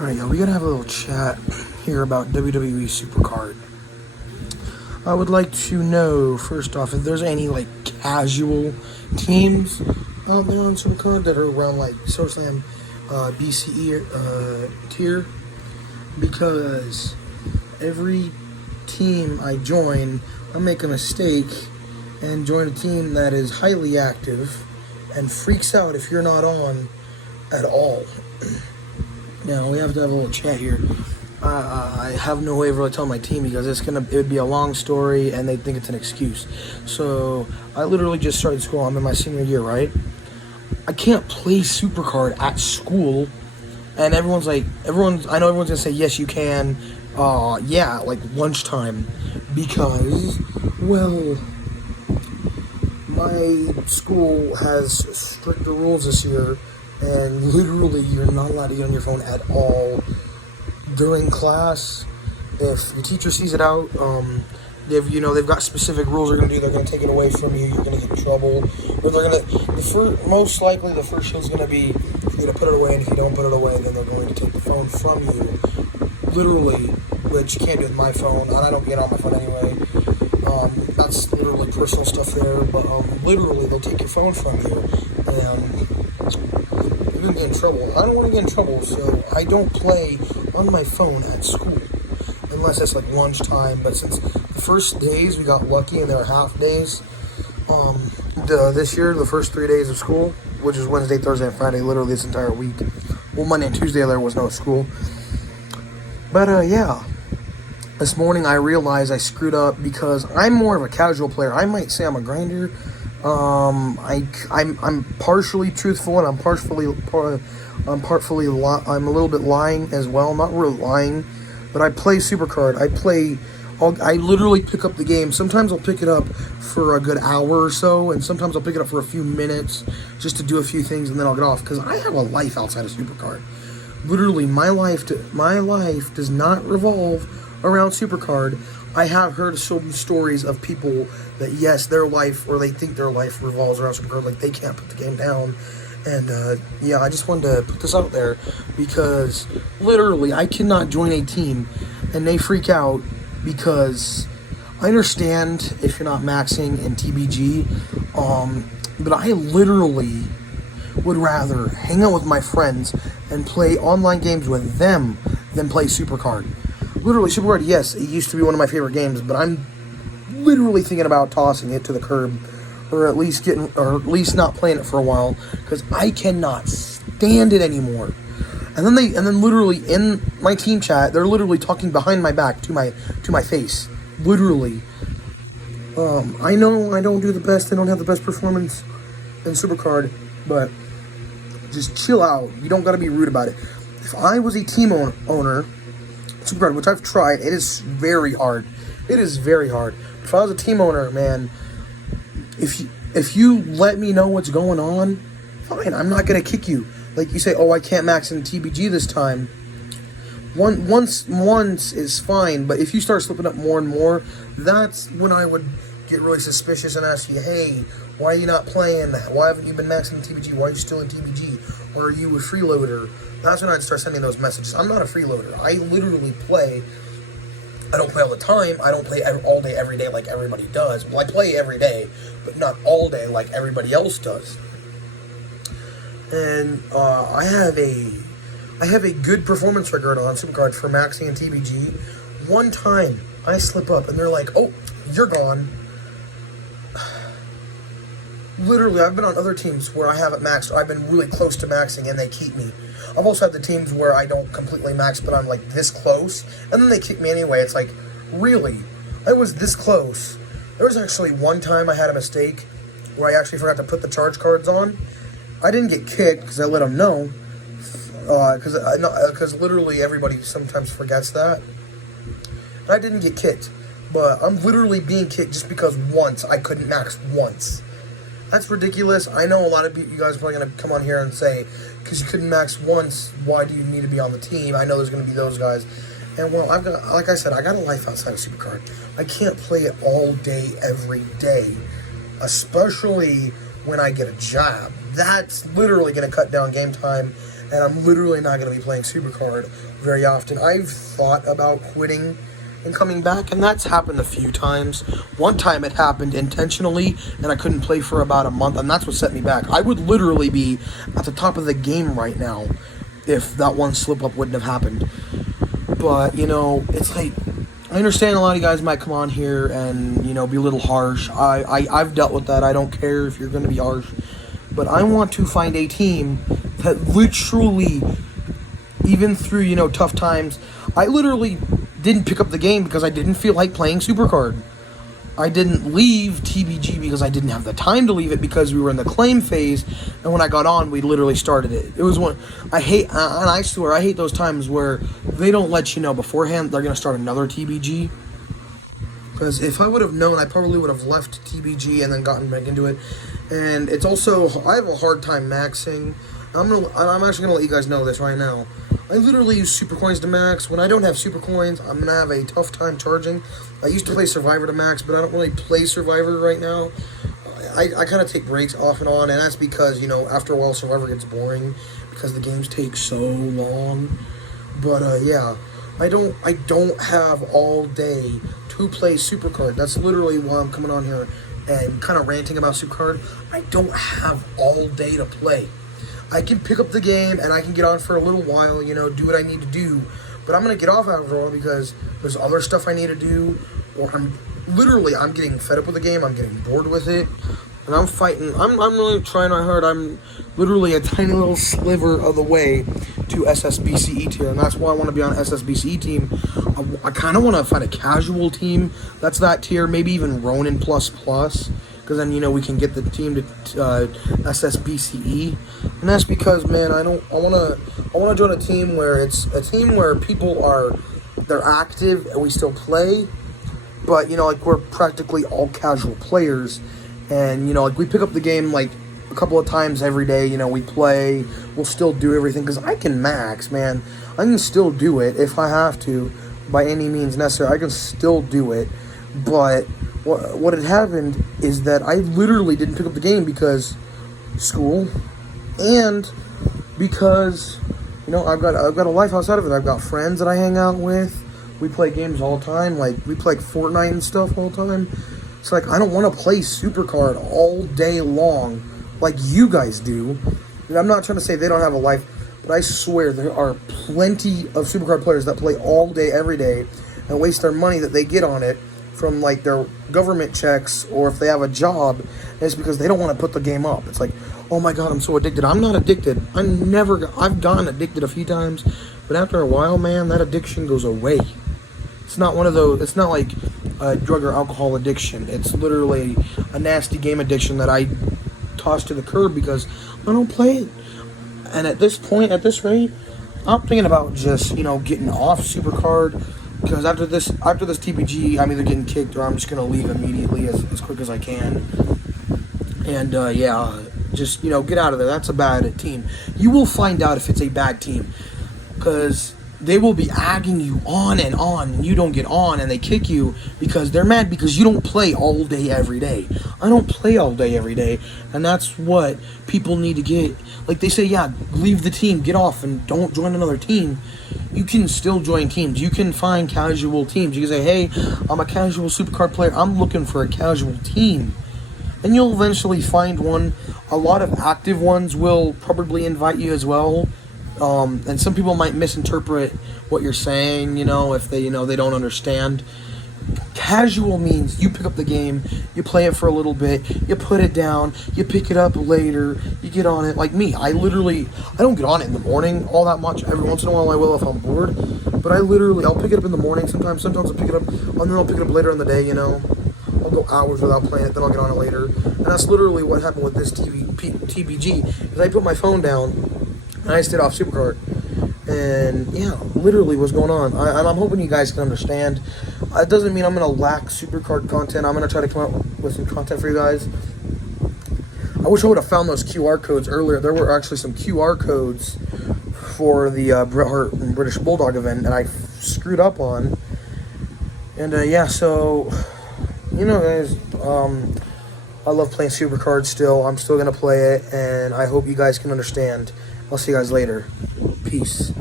Alright, y'all, we gotta have a little chat here about WWE Supercard. I would like to know, first off, if there's any, casual teams out there on Supercard that are around, SummerSlam BCE tier. Because every team I join, I make a mistake and join a team that is highly active and freaks out if you're not on at all. Now, we have to have a little chat here. I have no way of really telling my team because it would be a long story and they think it's an excuse. So, I literally just started school. I'm in my senior year, right? I can't play Supercard at school. And I know everyone's gonna say, yes, you can. Lunchtime. Because, well, my school has stricter rules this year. And literally, you're not allowed to get on your phone at all during class. If your teacher sees it out, they've got specific rules they're gonna do. They're gonna take it away from you. You're gonna get in trouble. Or most likely the first show's gonna be you're gonna put it away, and if you don't put it away, then they're going to take the phone from you. Literally, which you can't do with my phone, and I don't get on my phone anyway. That's literally personal stuff there, but literally they'll take your phone from you, and you're gonna get in trouble. I don't want to get in trouble, so I don't play on my phone at school unless it's lunchtime. But since the first days we got lucky and they were half days, this year the first 3 days of school, which is Wednesday, Thursday, and Friday, literally this entire week. Well, Monday and Tuesday there was no school. But this morning I realized I screwed up because I'm more of a casual player. I might say I'm a grinder. I'm partially truthful and I'm a little bit lying as well. Not really lying, but I play Supercard. I literally pick up the game. Sometimes I'll pick it up for a good hour or so, and sometimes I'll pick it up for a few minutes just to do a few things, and then I'll get off because I have a life outside of Supercard. Literally, my life does not revolve around Supercard. I have heard some stories of people that, yes, their life, or they think their life revolves around Supercard, they can't put the game down. And, I just wanted to put this out there because, literally, I cannot join a team and they freak out because I understand if you're not maxing in TBG, but I literally would rather hang out with my friends and play online games with them than play Supercard. Literally, Supercard, yes, it used to be one of my favorite games, but I'm literally thinking about tossing it to the curb, or at least not playing it for a while, because I cannot stand it anymore. And then literally in my team chat, they're literally talking behind my back to my face, literally. I know I don't do the best. I don't have the best performance in Supercard, but just chill out. You don't got to be rude about it. If I was a team owner. Supercard, which I've tried, it is very hard. It is very hard. If I was a team owner, man, if you let me know what's going on, fine, I'm not gonna kick you. Like you say, oh, I can't max in TBG this time. Once is fine, but if you start slipping up more and more, that's when I would get really suspicious and ask you, hey, why are you not playing that? Why haven't you been maxing in TBG? Why are you still in TBG? Or are you a freeloader? That's when I'd start sending those messages. I'm not a freeloader. I literally play. I don't play all the time. I don't play all day, every day like everybody does. Well, I play every day, but not all day like everybody else does. And I have a good performance record on Supercard for maxing in TBG. One time I slip up and they're like, "Oh, you're gone." Literally, I've been on other teams where I haven't maxed. I've been really close to maxing, and they keep me. I've also had the teams where I don't completely max, but I'm this close, and then they kick me anyway. It's really? I was this close. There was actually one time I had a mistake where I actually forgot to put the charge cards on. I didn't get kicked because I let them know, because literally everybody sometimes forgets that. And I didn't get kicked, but I'm literally being kicked just because once I couldn't max once. That's ridiculous. I know a lot of you guys are probably going to come on here and say, because you couldn't max once, why do you need to be on the team? I know there's going to be those guys. And, well, like I said, I got a life outside of Supercard. I can't play it all day, every day, especially when I get a job. That's literally going to cut down game time and I'm literally not going to be playing Supercard very often. I've thought about quitting and coming back, and that's happened a few times. One time it happened intentionally, and I couldn't play for about a month, and that's what set me back. I would literally be at the top of the game right now if that one slip up wouldn't have happened. But, it's like, I understand a lot of you guys might come on here and, be a little harsh. I've dealt with that. I don't care if you're going to be harsh. But I want to find a team that literally, even through, tough times, I literally didn't pick up the game because I didn't feel like playing Supercard. I didn't leave TBG because I didn't have the time to leave it because we were in the claim phase, and when I got on, we literally started it. It was one I hate, and I swear I hate those times where they don't let you know beforehand they're gonna start another TBG. Because if I would have known, I probably would have left TBG and then gotten back into it. And it's also, I have a hard time maxing. I'm actually gonna let you guys know this right now. I literally use super coins to max. When I don't have super coins, I'm gonna have a tough time charging. I used to play Survivor to max, but I don't really play Survivor right now. I kind of take breaks off and on, and that's because, after a while Survivor gets boring because the games take so long. But yeah, I don't have all day to play Supercard. That's literally why I'm coming on here and kind of ranting about Supercard. I don't have all day to play. I can pick up the game and I can get on for a little while, do what I need to do. But I'm going to get off after a while because there's other stuff I need to do. Or I'm getting fed up with the game. I'm getting bored with it. And I'm fighting. I'm really trying my hard. I'm literally a tiny little sliver of the way to SSBCE tier. And that's why I want to be on SSBCE team. I kind of want to find a casual team that's that tier. Maybe even Ronin++. Because then, we can get the team to SSBCE. And that's because, man, I want to join a team where it's a team where people they're active and we still play. But, we're practically all casual players. And, we pick up the game, a couple of times every day. We play. We'll still do everything. Because I can max, man. I can still do it if I have to. By any means necessary. I can still do it. But what had happened is that I literally didn't pick up the game because school. And because, I've got a life outside of it. I've got friends that I hang out with. We play games all the time. We play Fortnite and stuff all the time. It's I don't want to play Supercard all day long like you guys do. And I'm not trying to say they don't have a life, but I swear there are plenty of Supercard players that play all day, every day, and waste their money that they get on it from their government checks, or if they have a job, and it's because they don't want to put the game up. It's oh my god, I'm so addicted. I'm not addicted. I've gotten addicted a few times, but after a while, man, that addiction goes away. It's not one of those, it's not like a drug or alcohol addiction. It's literally a nasty game addiction that I toss to the curb because I don't play it. And at this point, at this rate, I'm thinking about just, getting off Supercard. Because after this TPG, I'm either getting kicked or I'm just going to leave immediately as quick as I can. And, yeah, just, get out of there. That's a bad team. You will find out if it's a bad team. Because they will be agging you on, and you don't get on, and they kick you because they're mad because you don't play all day, every day. I don't play all day, every day. And that's what people need to get. They say, yeah, leave the team, get off, and don't join another team. You can still join teams. You can find casual teams. You can say, hey, I'm a casual Supercard player. I'm looking for a casual team. And you'll eventually find one. A lot of active ones will probably invite you as well. And some people might misinterpret what you're saying, if they don't understand. Casual means you pick up the game, you play it for a little bit, you put it down, you pick it up later, you get on it. Like me, I don't get on it in the morning all that much. Every once in a while I will if I'm bored. But I'll pick it up in the morning sometimes. Sometimes I'll pick it up, and then I'll pick it up later in the day, I'll go hours without playing it, then I'll get on it later. And that's literally what happened with this TBG, is I put my phone down, and I stayed off Supercard. And yeah, literally what's going on. I'm hoping you guys can understand. It doesn't mean I'm going to lack Supercard content. I'm going to try to come up with some content for you guys. I wish I would have found those QR codes earlier. There were actually some QR codes for the Bret Hart and British Bulldog event that I screwed up on. And yeah, so, guys, I love playing Supercard still. I'm still going to play it, and I hope you guys can understand. I'll see you guys later. Peace.